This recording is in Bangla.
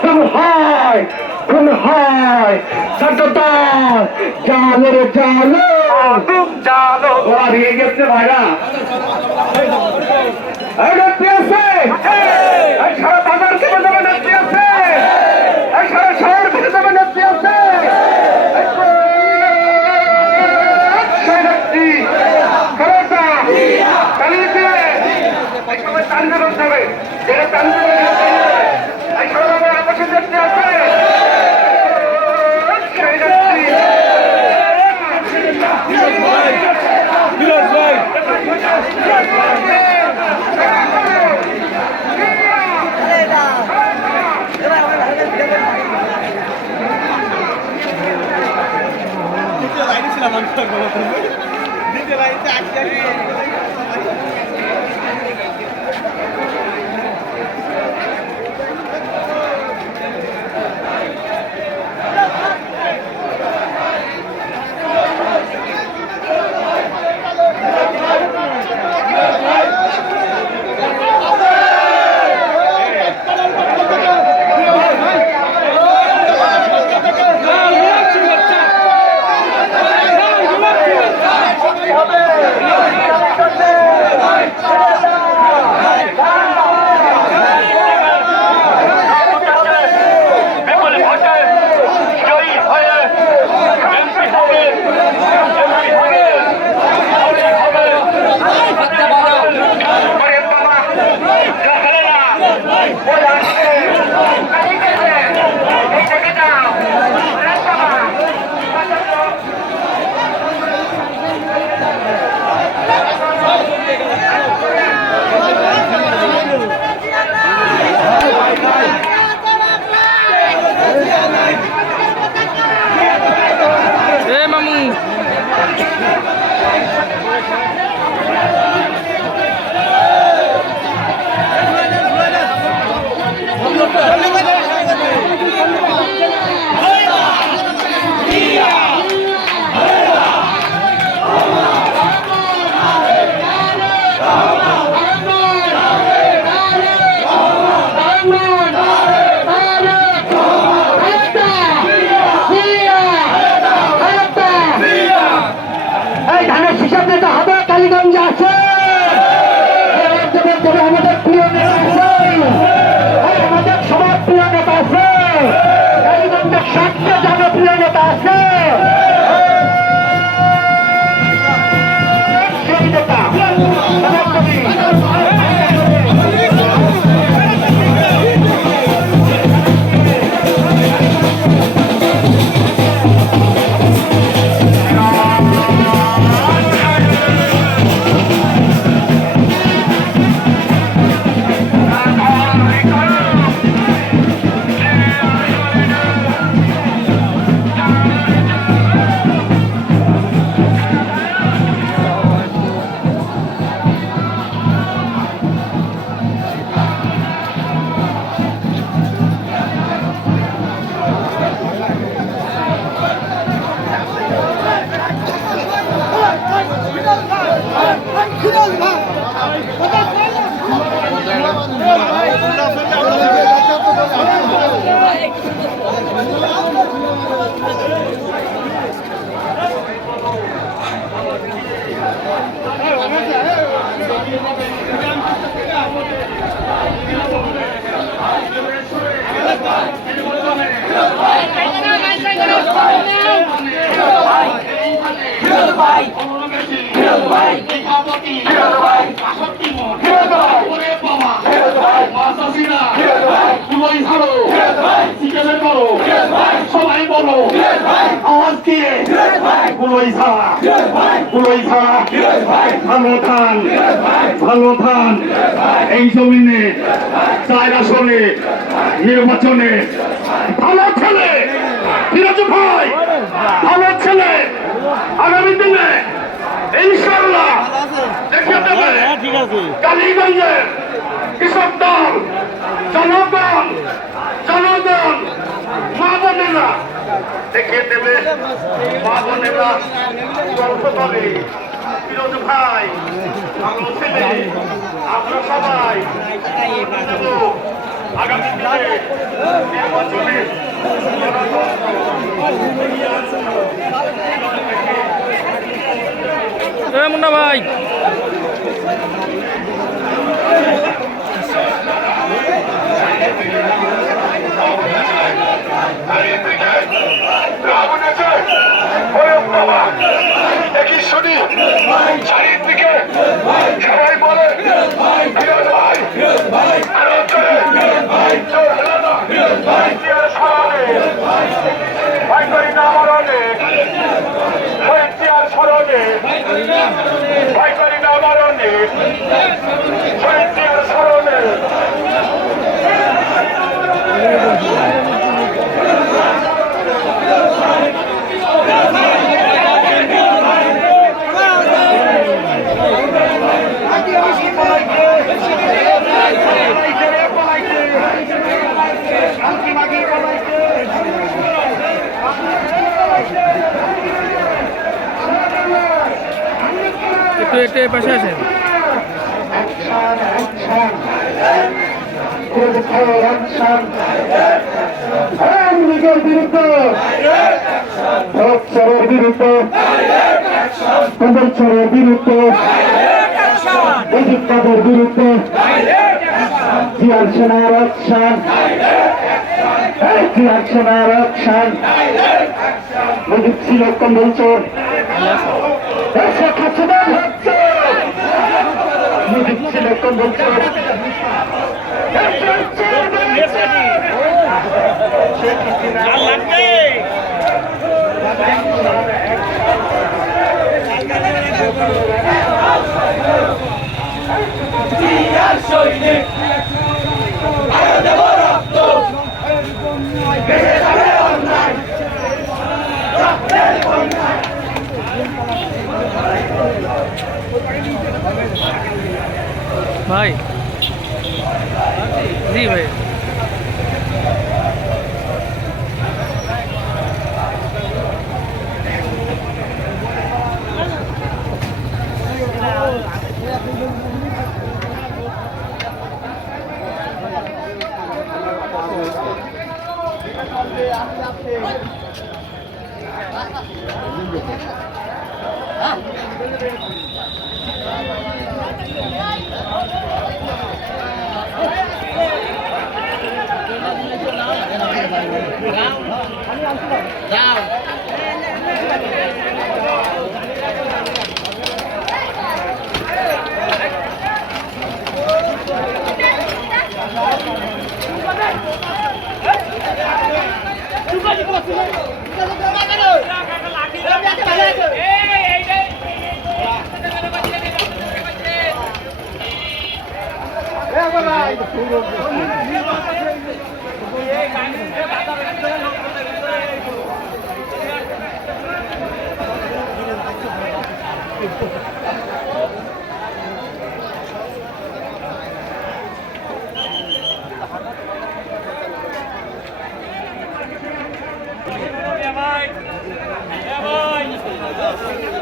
খুন হয়, খুন হয়, সততার জালো রে জালো, জালো হারিয়ে গেছে ভাইরা। নেত্রী আছে, সারা বাজার কেটে যাবে নেত্রী আছে, সারা শহর কেটে যাবে নেত্রী আছে। আন্দোলন যাবে যেটা আন্দোলন আবাসের নেত্রী আছে, কালীগঞ্জ আছে, আমাদের প্রিয় নেতা আছে, আমাদের সবার প্রিয় নেতা আছে, কালীগঞ্জের সবচেয়ে জনপ্রিয় নেতা আছে, সেই নেতা সবাই বলো আওয়াজ দিয়ে গুলোই ছাড়া, গুলোই ছাড়া ভালো থান, ভালো থান। এই জমিনে 4 আসনে নির্বাচনে ভালো ছেলে ফিরোজ ভাই, ভালো ছেলে আগামী দিনে ইনশাআল্লাহ দেখিয়ে দেবে। কালীগঞ্জের কৃষক দল, জনগণ, জনগণ, মা বোনেরা দেখিয়ে দেবে। মা বোনেরা গল্প করে ফিরোজ ভাই ভালো ছেলে, আমরা সবাই আগামী দিনে নির্বাচনে মুন্না ভাই দেখি শুনি চারিদিকে সবাই বলে বিরোধ ভাই আরো চলে ভাই করি না আমার অনেক শহীদ স্মরণে ভাই করি না আমার অনেক শহীদ স্মরণে একটু পাশে আসেন নিজের বিরুদ্ধে চোরের বিরুদ্ধে কুমল চোরের বিরুদ্ধে তাদের বিরুদ্ধে জিয়ার সেনার অ্যাকশন জিয়ার সেনার অ্যাকশন মুজিব ছিল কম্বল চোর শেখ হাসিনা হচ্ছে মুজিব ছিল কম্বল চোর ভাই জি ভাই Vai!